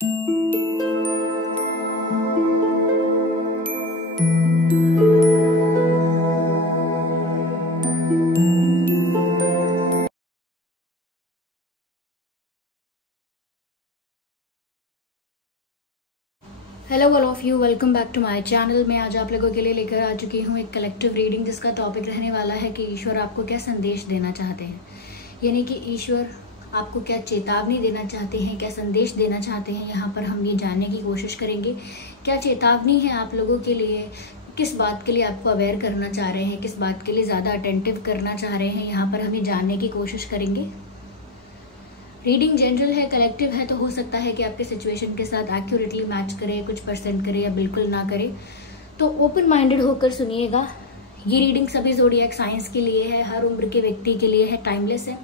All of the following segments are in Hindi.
Hello all of you, welcome back to my channel. मैं आज आप लोगों के लिए लेकर आ चुकी हूँ एक कलेक्टिव रीडिंग, जिसका टॉपिक रहने वाला है कि ईश्वर आपको क्या संदेश देना चाहते हैं। यानी कि ईश्वर आपको क्या चेतावनी देना चाहते हैं, क्या संदेश देना चाहते हैं। यहाँ पर हम ये जानने की कोशिश करेंगे क्या चेतावनी है आप लोगों के लिए, किस बात के लिए आपको अवेयर करना चाह रहे हैं, किस बात के लिए ज़्यादा अटेंटिव करना चाह रहे हैं। यहाँ पर हम ये जानने की कोशिश करेंगे। रीडिंग जनरल है, कलेक्टिव है, तो हो सकता है कि आपके सिचुएशन के साथ एक्यूरेटली मैच करे, कुछ परसेंट करे या बिल्कुल ना करे। तो ओपन माइंडेड होकर सुनिएगा। ये रीडिंग सभी ज़ोडिएक साइंस के लिए है, हर उम्र के व्यक्ति के लिए है, टाइमलेस है।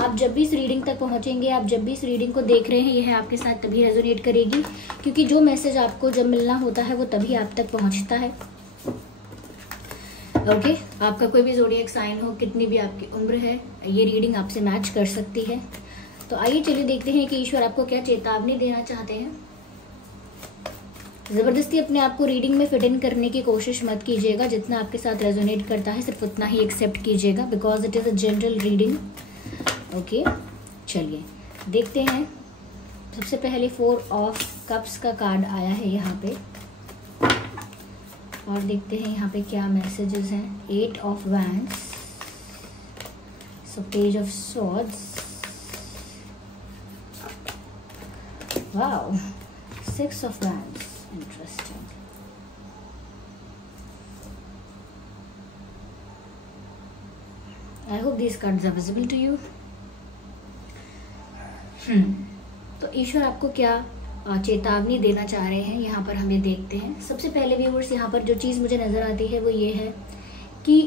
आप जब भी इस रीडिंग तक पहुंचेंगे, आप जब भी इस रीडिंग को देख रहे हैं, यह आपके साथ तभी रेजोनेट करेगी, क्योंकि जो मैसेज आपको जब मिलना होता है वो तभी आप तक पहुंचता है। ओके, आपका कोई भी ज़ोडिएक साइन हो, कितनी भी आपकी उम्र है, ये रीडिंग आपसे मैच कर सकती है। तो आइए चलिए देखते हैं कि ईश्वर आपको क्या चेतावनी देना चाहते हैं। जबरदस्ती अपने आप को रीडिंग में फिट इन करने की कोशिश मत कीजिएगा। जितना आपके साथ रेजोनेट करता है सिर्फ उतना ही एक्सेप्ट कीजिएगा, because it is a general reading. Okay, चलिए देखते हैं। सबसे पहले 4 ऑफ कप्स का कार्ड आया है यहाँ पे, और देखते हैं यहाँ पे क्या मैसेजेस हैं। 8 of wands, so page of swords, wow, 6 of wands, interesting. I hope these cards are visible to you. तो ईश्वर आपको क्या चेतावनी देना चाह रहे हैं, यहाँ पर हम ये देखते हैं। सबसे पहले व्यूअर्स, यहाँ पर जो चीज़ मुझे नज़र आती है वो ये है कि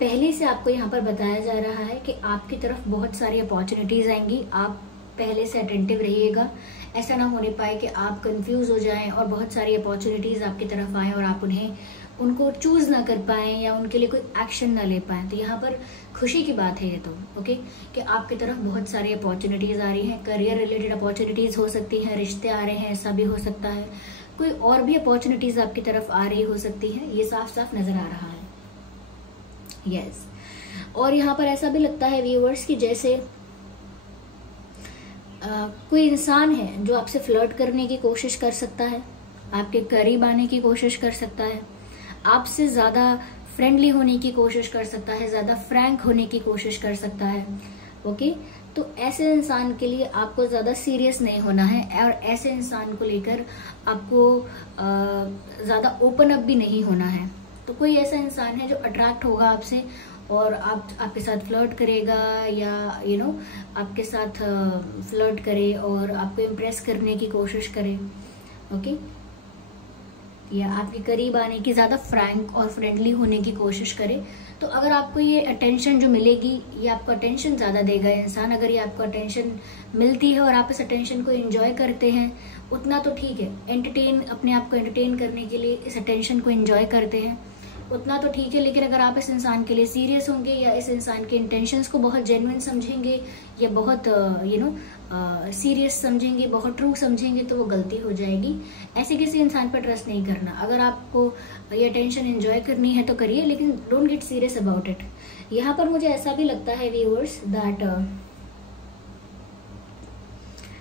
पहले से आपको यहाँ पर बताया जा रहा है कि आपकी तरफ बहुत सारी अपॉर्चुनिटीज़ आएंगी। आप पहले से अटेंटिव रहिएगा। ऐसा ना होने पाए कि आप कंफ्यूज हो जाएं और बहुत सारी अपॉर्चुनिटीज़ आपकी तरफ आएँ और आप उनको चूज़ ना कर पाएँ या उनके लिए कोई एक्शन ना ले पाएँ। तो यहाँ पर खुशी की बात है ये तो, ओके, कि आपकी तरफ बहुत सारी अपॉर्चुनिटीज़ आ रही हैं। करियर रिलेटेड अपॉर्चुनिटीज़ हो सकती हैं, रिश्ते आ रहे हैं, ऐसा भी हो सकता है। कोई और भी अपॉर्चुनिटीज़ आपकी तरफ आ रही हो सकती है, ये साफ साफ नज़र आ रहा है। यस, और यहाँ पर ऐसा भी लगता है व्यूअर्स कि जैसे कोई इंसान है जो आपसे फ्लर्ट करने की कोशिश कर सकता है, आपके करीब आने की कोशिश कर सकता है, आपसे ज़्यादा फ्रेंडली होने की कोशिश कर सकता है, ज़्यादा फ्रैंक होने की कोशिश कर सकता है। ओके, तो ऐसे इंसान के लिए आपको ज़्यादा सीरियस नहीं होना है, और ऐसे इंसान को लेकर आपको ज़्यादा ओपन अप भी नहीं होना है। तो कोई ऐसा इंसान है जो अट्रैक्ट होगा आपसे और आपके साथ फ्लर्ट करेगा, या आपके साथ फ्लर्ट करे और आपको इम्प्रेस करने की कोशिश करे, ओके, या आपके करीब आने की, ज़्यादा फ्रैंक और फ्रेंडली होने की कोशिश करे। तो अगर आपको ये अटेंशन जो मिलेगी, ये आपको अटेंशन ज़्यादा देगा इंसान। अगर ये आपको अटेंशन मिलती है और आप इस अटेंशन को एंजॉय करते हैं, उतना तो ठीक है। अपने आप को एंटरटेन करने के लिए इस अटेंशन को एंजॉय करते हैं, उतना तो ठीक है। लेकिन अगर आप इस इंसान के लिए सीरियस होंगे या इस इंसान के इंटेंशंस को बहुत जेन्युइन समझेंगे या बहुत सीरियस समझेंगे, बहुत ट्रू समझेंगे, तो वो गलती हो जाएगी। ऐसे किसी इंसान पर ट्रस्ट नहीं करना। अगर आपको ये टेंशन एंजॉय करनी है तो करिए, लेकिन don't get serious about it. यहाँ पर मुझे ऐसा भी लगता है viewers that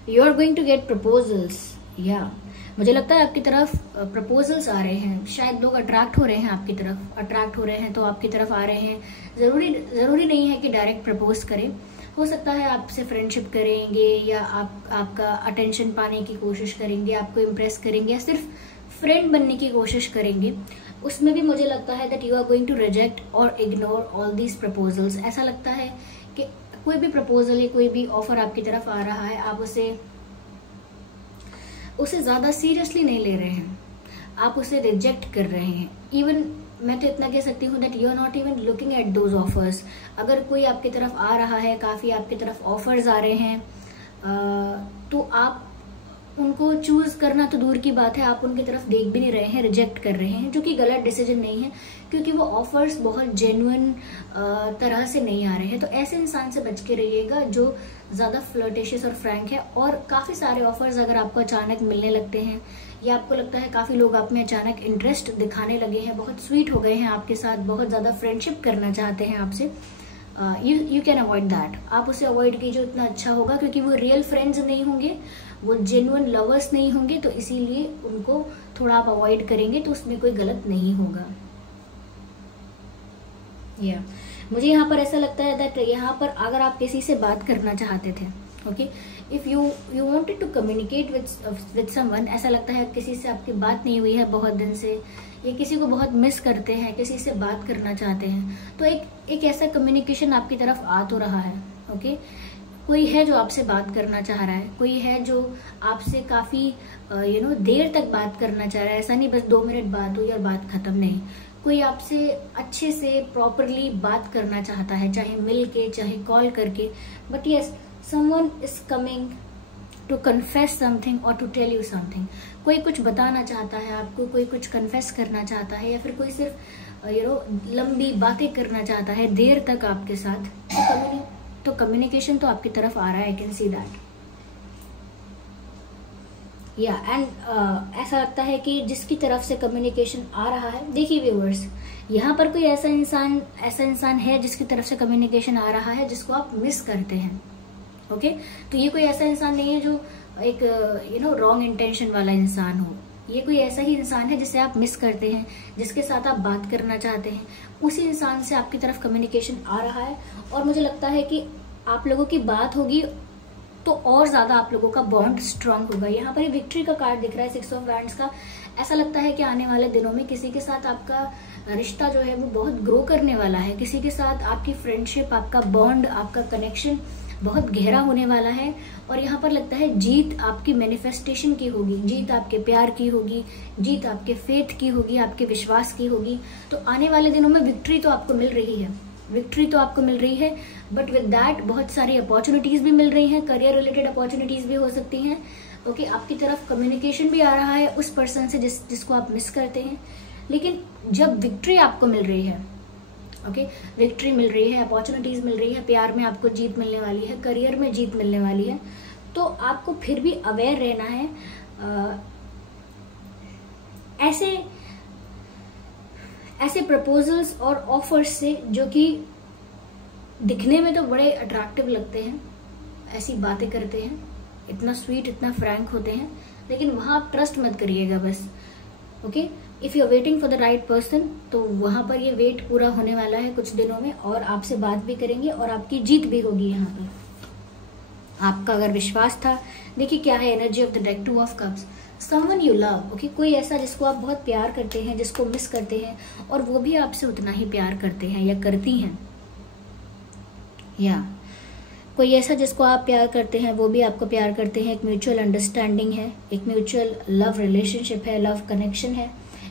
you are going to get proposals. या मुझे लगता है आपकी तरफ प्रपोजल्स आ रहे हैं। शायद लोग अट्रैक्ट हो रहे हैं आपकी तरफ, अट्रैक्ट हो रहे हैं तो आपकी तरफ आ रहे हैं। जरूरी नहीं है कि डायरेक्ट प्रपोज करें। हो सकता है आपसे फ्रेंडशिप करेंगे, या आपका अटेंशन पाने की कोशिश करेंगे, आपको इम्प्रेस करेंगे, या सिर्फ फ्रेंड बनने की कोशिश करेंगे। उसमें भी मुझे लगता है that you are going to reject और इग्नोर ऑल दीज प्रपोजल्स। ऐसा लगता है कि कोई भी प्रपोजल या कोई भी ऑफर आपकी तरफ आ रहा है, आप उसे ज़्यादा सीरियसली नहीं ले रहे हैं, आप उसे रिजेक्ट कर रहे हैं। इवन मैं तो इतना कह सकती हूँ that you are not even looking at those offers. अगर कोई आपकी तरफ आ रहा है, काफ़ी आपकी तरफ ऑफर्स आ रहे हैं, तो आप उन उनको चूज करना तो दूर की बात है, आप उनकी तरफ देख भी नहीं रहे हैं, रिजेक्ट कर रहे हैं, जो कि गलत डिसीजन नहीं है, क्योंकि वो ऑफर्स बहुत जेन्युइन तरह से नहीं आ रहे हैं। तो ऐसे इंसान से बच के रहिएगा जो ज्यादा फ्लर्टेशियस और फ्रैंक है। और काफी सारे ऑफर्स अगर आपको अचानक मिलने लगते हैं, या आपको लगता है काफी लोग आप में अचानक इंटरेस्ट दिखाने लगे हैं, बहुत स्वीट हो गए हैं आपके साथ, बहुत ज्यादा फ्रेंडशिप करना चाहते हैं आपसे, यू कैन अवॉइड दैट। आप उसे अवॉइड कीजिए, उतना अच्छा होगा, क्योंकि वो रियल फ्रेंड्स नहीं होंगे, वो जेन्युइन लवर्स नहीं होंगे, तो इसीलिए उनको थोड़ा आप अवॉइड करेंगे तो उसमें कोई गलत नहीं होगा। मुझे यहाँ पर ऐसा लगता है दैट यहाँ पर अगर आप किसी से बात करना चाहते थे, okay, if you wanted to communicate with someone, ऐसा लगता है किसी से आपकी बात नहीं हुई है बहुत दिन से, या किसी को बहुत मिस करते हैं, किसी से बात करना चाहते हैं, तो एक ऐसा कम्युनिकेशन आपकी तरफ आ तो रहा है, ओके। कोई है जो आपसे बात करना चाह रहा है, कोई है जो आपसे काफी देर तक बात करना चाह रहा है, ऐसा नहीं बस 2 मिनट बात हुई और बात खत्म, नहीं, कोई आपसे अच्छे से प्रॉपरली बात करना चाहता है, चाहे मिल के चाहे कॉल करके, but yes, someone is coming to confess something और टू टेल यू समथिंग। कोई कुछ बताना चाहता है आपको, कोई कुछ कन्फेस करना चाहता है, या फिर कोई सिर्फ लंबी बातें करना चाहता है देर तक आपके साथ, तो कम्युनिकेशन तो आपकी तरफ आ रहा है, I can see that. And ऐसा लगता है कि जिसकी तरफ से कम्युनिकेशन आ रहा है, देखिए व्यूअर्स, यहाँ पर कोई ऐसा इंसान है जिसकी तरफ से कम्युनिकेशन आ रहा है जिसको आप मिस करते हैं, ओके। तो ये कोई ऐसा इंसान नहीं है जो एक रॉन्ग इंटेंशन वाला इंसान हो, ये कोई ऐसा ही इंसान है जिसे आप मिस करते हैं, जिसके साथ आप बात करना चाहते हैं, उसी इंसान से आपकी तरफ कम्युनिकेशन आ रहा है। और मुझे लगता है कि आप लोगों की बात होगी तो और ज्यादा आप लोगों का बॉन्ड स्ट्रांग होगा। यहाँ पर विक्ट्री का कार्ड दिख रहा है, 6 ऑफ वैंड्स का। ऐसा लगता है कि आने वाले दिनों में किसी के साथ आपका रिश्ता जो है वो बहुत ग्रो करने वाला है, किसी के साथ आपकी फ्रेंडशिप, आपका बॉन्ड, आपका कनेक्शन बहुत गहरा होने वाला है। और यहाँ पर लगता है जीत आपकी मैनिफेस्टेशन की होगी, जीत आपके प्यार की होगी, जीत आपके फेथ की होगी, आपके विश्वास की होगी। तो आने वाले दिनों में विक्ट्री तो आपको मिल रही है, बट विद दैट बहुत सारी अपॉर्चुनिटीज भी मिल रही हैं, करियर रिलेटेड अपॉर्चुनिटीज भी हो सकती हैं, ओके। आपकी तरफ कम्युनिकेशन भी आ रहा है उस पर्सन से जिसको आप मिस करते हैं। लेकिन जब विक्ट्री आपको मिल रही है, ओके, विक्ट्री मिल रही है, अपॉर्चुनिटीज मिल रही है, प्यार में आपको जीत मिलने वाली है, करियर में जीत मिलने वाली है, तो आपको फिर भी अवेयर रहना है ऐसे प्रपोजल्स और ऑफर्स से जो कि दिखने में तो बड़े अट्रैक्टिव लगते हैं, ऐसी बातें करते हैं, इतना स्वीट, इतना फ्रैंक होते हैं, लेकिन वहां आप ट्रस्ट मत करिएगा बस, okay. If you are waiting for the right person, तो वहां पर ये वेट पूरा होने वाला है कुछ दिनों में, और आपसे बात भी करेंगे और आपकी जीत भी होगी। यहाँ पर आपका अगर विश्वास था, देखिए क्या है energy of the deck, 2 of cups, someone you love, okay. कोई ऐसा जिसको आप बहुत प्यार करते हैं, जिसको मिस करते हैं, और वो भी आपसे उतना ही प्यार करते हैं या करती हैं, या कोई ऐसा जिसको आप प्यार करते हैं, वो भी आपको प्यार करते हैं, एक म्यूचुअल अंडरस्टैंडिंग है, एक म्यूचुअल लव रिलेशनशिप है, लव कनेक्शन है।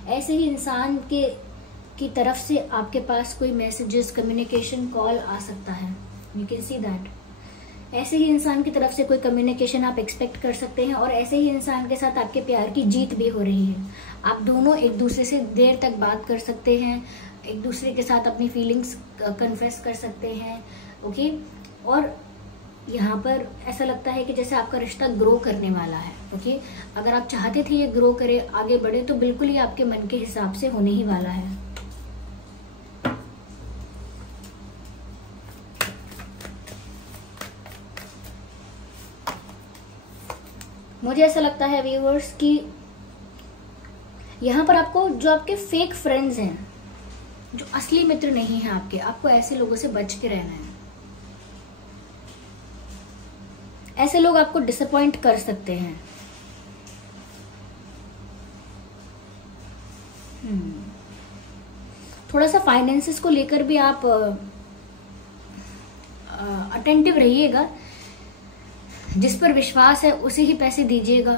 ऐसे ही इंसान की तरफ से आपके पास कोई मैसेजेस, कम्युनिकेशन, कॉल आ सकता है, यू कैन सी दैट। ऐसे ही इंसान की तरफ से कोई कम्युनिकेशन आप एक्सपेक्ट कर सकते हैं, और ऐसे ही इंसान के साथ आपके प्यार की जीत भी हो रही है। आप दोनों एक दूसरे से देर तक बात कर सकते हैं, एक दूसरे के साथ अपनी फीलिंग्स कन्फेस कर सकते हैं, ओके। और यहाँ पर ऐसा लगता है कि जैसे आपका रिश्ता ग्रो करने वाला है, ओके। अगर आप चाहते थे ये ग्रो करे, आगे बढ़े, तो बिल्कुल ही आपके मन के हिसाब से होने ही वाला है। मुझे ऐसा लगता है व्यूअर्स कि यहाँ पर आपको जो आपके फेक फ्रेंड्स हैं, जो असली मित्र नहीं है आपको ऐसे लोगों से बच के रहना है। ऐसे लोग आपको डिसअपॉइंट कर सकते हैं। थोड़ा सा फाइनेंसेस को लेकर भी आप अटेंटिव रहिएगा। जिस पर विश्वास है उसे ही पैसे दीजिएगा,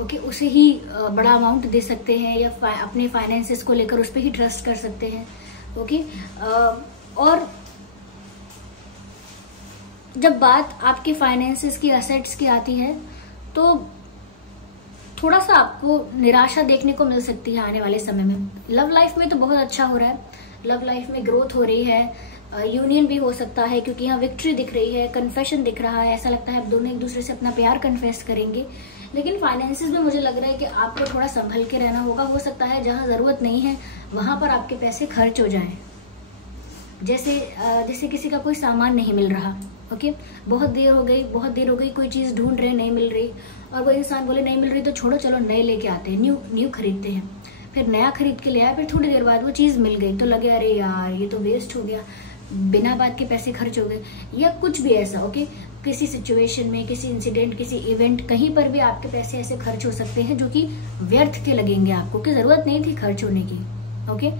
ओके। उसे ही बड़ा अमाउंट दे सकते हैं, या अपने फाइनेंसेस को लेकर उस पर ही ट्रस्ट कर सकते हैं, ओके। और जब बात आपके फाइनेंसेस की, असेट्स की आती है, तो थोड़ा सा आपको निराशा देखने को मिल सकती है आने वाले समय में। लव लाइफ में तो बहुत अच्छा हो रहा है, लव लाइफ में ग्रोथ हो रही है, यूनियन भी हो सकता है क्योंकि यहाँ विक्ट्री दिख रही है, कन्फेशन दिख रहा है, ऐसा लगता है आप दोनों एक दूसरे से अपना प्यार कन्फेस करेंगे। लेकिन फाइनेंसिस में मुझे लग रहा है कि आपको थोड़ा संभल के रहना होगा। हो सकता है जहाँ जरूरत नहीं है वहां पर आपके पैसे खर्च हो जाएं। जैसे किसी का कोई सामान नहीं मिल रहा, ओके, बहुत देर हो गई कोई चीज ढूंढ रहे नहीं मिल रही, और कोई इंसान बोले नहीं मिल रही तो छोड़ो चलो नए लेके आते हैं, न्यू खरीदते हैं। फिर नया खरीद के ले आए, फिर थोड़ी देर बाद वो चीज मिल गई तो लगे अरे यार ये तो वेस्ट हो गया, बिना बात के पैसे खर्च हो गए, या कुछ भी ऐसा। ओके, किसी सिचुएशन में, किसी इंसिडेंट, किसी इवेंट, कहीं पर भी आपके पैसे ऐसे खर्च हो सकते हैं जो कि व्यर्थ के लगेंगे आपको, कि जरूरत नहीं थी खर्च होने की। ओके,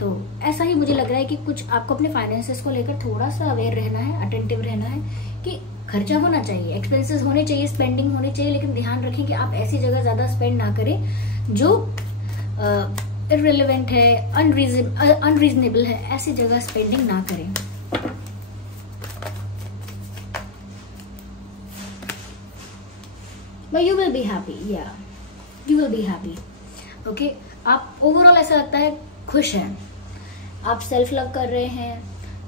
तो ऐसा ही मुझे लग रहा है कि कुछ आपको अपने फाइनेंसेस को लेकर थोड़ा सा अवेयर रहना है, अटेंटिव रहना है कि खर्चा होना चाहिए, एक्सपेंसेस होने चाहिए, स्पेंडिंग होनी चाहिए, लेकिन ध्यान रखें कि आप ऐसी जगह ज्यादा स्पेंड ना करें जो इररिलेवेंट है, अनरीजनेबल है, ऐसी जगह स्पेंडिंग ना करें। But you will be happy, yeah, you will be happy. Okay, आप ओवरऑल ऐसा लगता है खुश हैं, आप सेल्फ लव कर रहे हैं,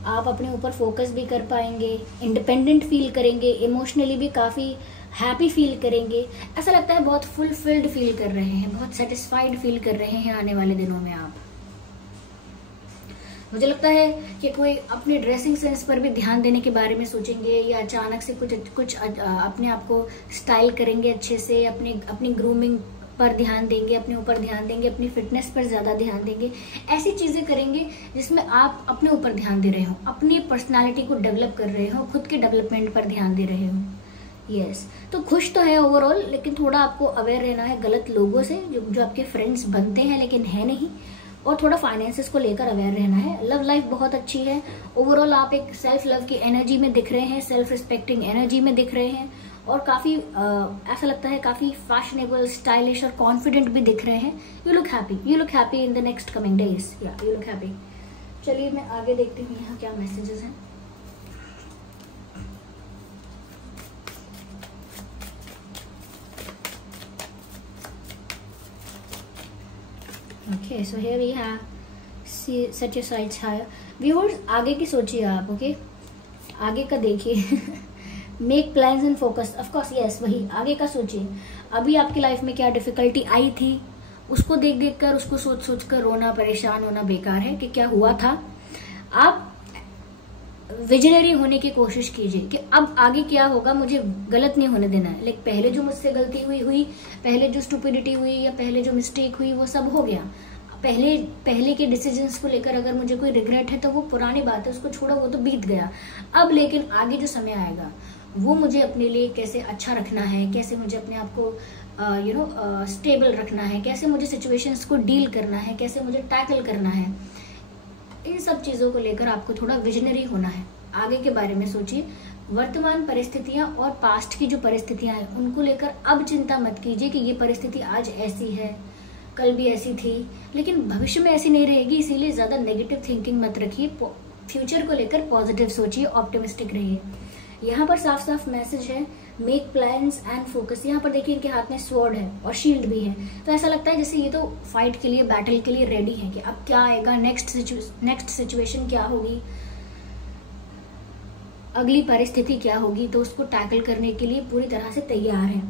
आप अपने ऊपर फोकस भी कर पाएंगे, इंडिपेंडेंट फील करेंगे, इमोशनली भी काफी हैप्पी फील करेंगे, ऐसा लगता है बहुत फुलफिल्ड फील कर रहे हैं, बहुत सेटिस्फाइड फील कर रहे हैं आने वाले दिनों में आप। मुझे लगता है कि कोई अपने ड्रेसिंग सेंस पर भी ध्यान देने के बारे में सोचेंगे, या अचानक से कुछ अपने आप को स्टाइल करेंगे अच्छे से, अपनी ग्रूमिंग पर ध्यान देंगे, अपने ऊपर ध्यान देंगे, अपनी फिटनेस पर ज्यादा ध्यान देंगे। ऐसी चीजें करेंगे जिसमें आप अपने ऊपर ध्यान दे रहे हो, अपनी पर्सनालिटी को डेवलप कर रहे हो, खुद के डेवलपमेंट पर ध्यान दे रहे हो। यस, तो खुश तो है ओवरऑल, लेकिन थोड़ा आपको अवेयर रहना है गलत लोगों से जो आपके फ्रेंड्स बनते हैं लेकिन है नहीं, और थोड़ा फाइनेंसेस को लेकर अवेयर रहना है। लव लाइफ बहुत अच्छी है ओवरऑल, आप एक सेल्फ लव की एनर्जी में दिख रहे हैं, सेल्फ रिस्पेक्टिंग एनर्जी में दिख रहे हैं, और काफी ऐसा लगता है काफी फैशनेबल, स्टाइलिश और कॉन्फिडेंट भी दिख रहे हैं। You look happy in the next coming days, या यू लुक हैप्पी। चलिए मैं आगे देखती हूँ यहाँ क्या मैसेजेस हैं। Okay, so here we have set your sights higher. Viewers, आगे की सोचिए आप, ओके, आगे का देखिए। Make plans and focus, of course yes, वही आगे का सोचिए। अभी आपकी लाइफ में क्या डिफिकल्टी आई थी, उसको देख कर, उसको सोच कर रोना, परेशान होना बेकार है कि क्या हुआ था। आप विजनरी होने की कोशिश कीजिए कि अब आगे क्या होगा, मुझे गलत नहीं होने देना है। लेकिन पहले जो मुझसे गलती हुई, पहले जो स्टुपिडिटी हुई या पहले जो मिस्टेक हुई, वो सब हो गया। पहले के डिसीजंस को लेकर अगर मुझे कोई रिग्रेट है तो वो पुरानी बात है, उसको छोड़ो, वो तो बीत गया। अब लेकिन आगे जो समय आएगा वो मुझे अपने लिए कैसे अच्छा रखना है, कैसे मुझे अपने आप को स्टेबल रखना है, कैसे मुझे सिचुएशंस को डील करना है, कैसे मुझे टैकल करना है, इन सब चीजों को लेकर आपको थोड़ा विजनरी होना है। आगे के बारे में सोचिए। वर्तमान परिस्थितियां और पास्ट की जो परिस्थितियां हैं उनको लेकर अब चिंता मत कीजिए कि ये परिस्थिति आज ऐसी है, कल भी ऐसी थी, लेकिन भविष्य में ऐसी नहीं रहेगी, इसीलिए ज्यादा नेगेटिव थिंकिंग मत रखिए। फ्यूचर को लेकर पॉजिटिव सोचिए, ऑप्टिमिस्टिक रहिए। यहाँ पर साफ साफ मैसेज है, मेक प्लान्स एंड फोकस। यहाँ पर देखिए इनके हाथ में स्वॉर्ड है और शील्ड भी है, तो ऐसा लगता है जैसे ये तो फाइट के लिए, बैटल के लिए रेडी है कि अब क्या आएगा, नेक्स्ट सिचुएशन क्या होगी, अगली परिस्थिति क्या होगी, तो उसको टैकल करने के लिए पूरी तरह से तैयार है।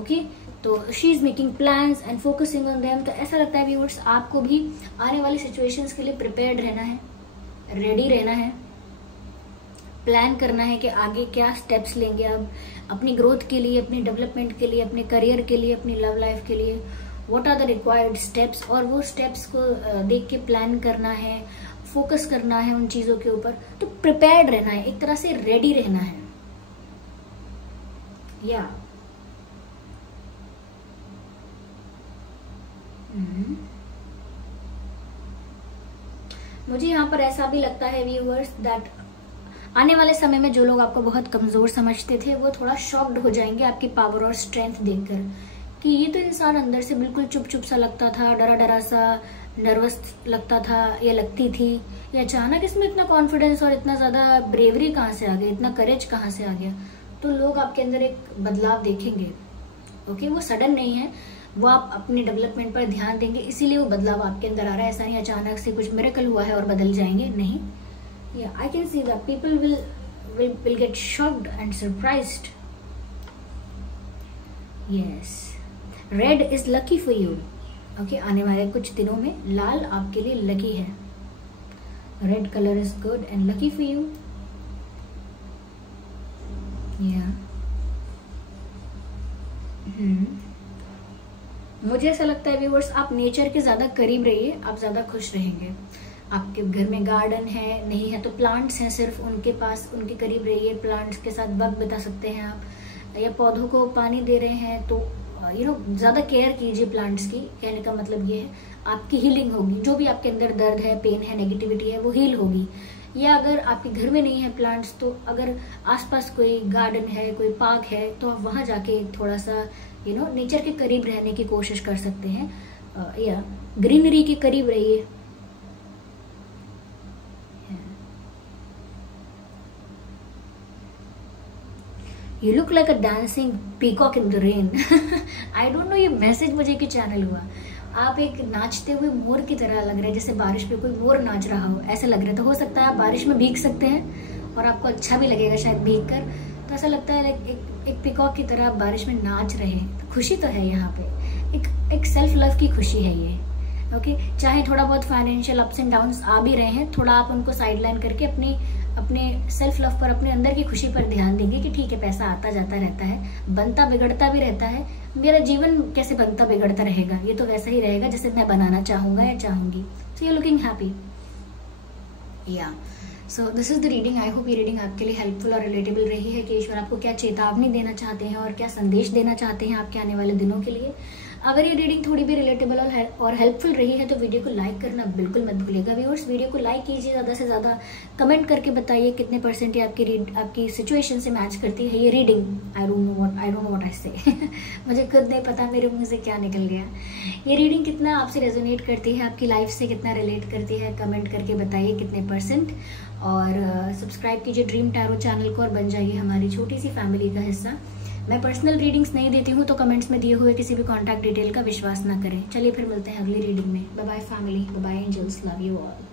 ओके, तो she is making plans and focusing on them. तो ऐसा लगता है व्यूअर्स आपको भी आने वाली सिचुएशंस के लिए प्रिपेयर्ड रहना है, रेडी रहना है, प्लान करना है कि आगे क्या स्टेप्स लेंगे अब अपनी ग्रोथ के लिए, अपनी डेवलपमेंट के लिए, अपने करियर के लिए, अपनी लव लाइफ के लिए। What are the required steps, और वो स्टेप्स को देख के प्लान करना है, फोकस करना है उन चीजों के ऊपर। तो प्रिपेयर्ड रहना है, एक तरह से रेडी रहना है। या मुझे यहाँ पर ऐसा भी लगता है व्यूअर्स दैट आने वाले समय में जो लोग आपको बहुत कमजोर समझते थे वो थोड़ा शॉक्ड हो जाएंगे आपकी पावर और स्ट्रेंथ देखकर, कि ये तो इंसान अंदर से बिल्कुल चुप सा लगता था, डरा सा, नर्वस लगता था या लगती थी, या अचानक इसमें इतना कॉन्फिडेंस और इतना ज्यादा ब्रेवरी कहाँ से आ गया, इतना करेज कहाँ से आ गया। तो लोग आपके अंदर एक बदलाव देखेंगे, ओके, वो सडन नहीं है, वो आप अपने डेवलपमेंट पर ध्यान देंगे, इसीलिए वो बदलाव आपके अंदर आ रहा है। ऐसा नहीं अचानक से कुछ मिरेकल हुआ है और बदल जाएंगे, नहीं। या I can see that people will get shocked and surprised. Yes, red is lucky for you. Okay, आने वाले कुछ दिनों में लाल आपके लिए लकी है। Red colour is good and lucky for you. या मुझे ऐसा लगता है व्यूअर्स, आप नेचर के ज्यादा करीब रहिए, आप ज्यादा खुश रहेंगे। आपके घर में गार्डन है, नहीं है तो प्लांट्स हैं सिर्फ, उनके पास, उनके करीब रहिए, प्लांट्स के साथ वक्त बिता सकते हैं आप, या पौधों को पानी दे रहे हैं तो ज्यादा केयर कीजिए प्लांट्स की। कहने का मतलब ये है आपकी हीलिंग होगी, जो भी आपके अंदर दर्द है, पेन है, नेगेटिविटी है, वो हील होगी। या अगर आपके घर में नहीं है प्लांट्स, तो अगर आसपास कोई गार्डन है, कोई पार्क है, तो आप वहां जाके थोड़ा सा नेचर के करीब रहने की कोशिश कर सकते हैं, या ग्रीनरी के करीब रहिए। You look like a dancing peacock in the rain. I don't know ये मैसेज मुझे कि चैनल हुआ। आप एक नाचते हुए मोर की तरह लग रहे हैं, जैसे बारिश में कोई मोर नाच रहा हो, ऐसा लग रहा है। तो हो सकता है आप बारिश में भीग सकते हैं और आपको अच्छा भी लगेगा शायद भीग कर। तो ऐसा लगता है एक पिकॉक की तरह आप बारिश में नाच रहे हैं। तो खुशी तो है यहाँ पे, एक सेल्फ लव की खुशी है ये। ओके, चाहे थोड़ा बहुत फाइनेंशियल अप्स एंड डाउन्स आ भी रहे हैं, थोड़ा आप उनको साइडलाइन करके अपने सेल्फ लव पर, अपने अंदर की खुशी पर ध्यान देंगे कि ठीक है, पैसा आता जाता रहता है, बनता बिगड़ता भी रहता है। मेरा जीवन कैसे बनता बिगड़ता रहेगा, ये तो वैसा ही रहेगा जैसे मैं बनाना चाहूंगा या चाहूंगी। So you looking happy. या so this is the reading. I hope ये रीडिंग आपके लिए हेल्पफुल और रिलेटेबल रही है कि ईश्वर आपको क्या चेतावनी देना चाहते हैं और क्या संदेश देना चाहते हैं आपके आने वाले दिनों के लिए। अगर ये रीडिंग थोड़ी भी रिलेटेबल और हेल्पफुल रही है तो वीडियो को लाइक करना बिल्कुल मत भूलिएगा व्यूअर्स। वीडियो को लाइक कीजिए, ज़्यादा से ज़्यादा कमेंट करके बताइए कितने % ये आपकी सिचुएशन से मैच करती है ये reading. I don't know what I से। मुझे खुद नहीं पता मेरे मुंह से क्या निकल गया। ये रीडिंग कितना आपसे रेजोनेट करती है, आपकी लाइफ से कितना रिलेट करती है, कमेंट करके बताइए कितने %। और सब्सक्राइब कीजिए ड्रीम टैरो चैनल को और बन जाइए हमारी छोटी सी फैमिली का हिस्सा। मैं पर्सनल रीडिंग्स नहीं देती हूँ, तो कमेंट्स में दिए हुए किसी भी कॉन्टैक्ट डिटेल का विश्वास ना करें। चलिए फिर मिलते हैं अगली रीडिंग में। Bye bye family, bye bye angels, love you all.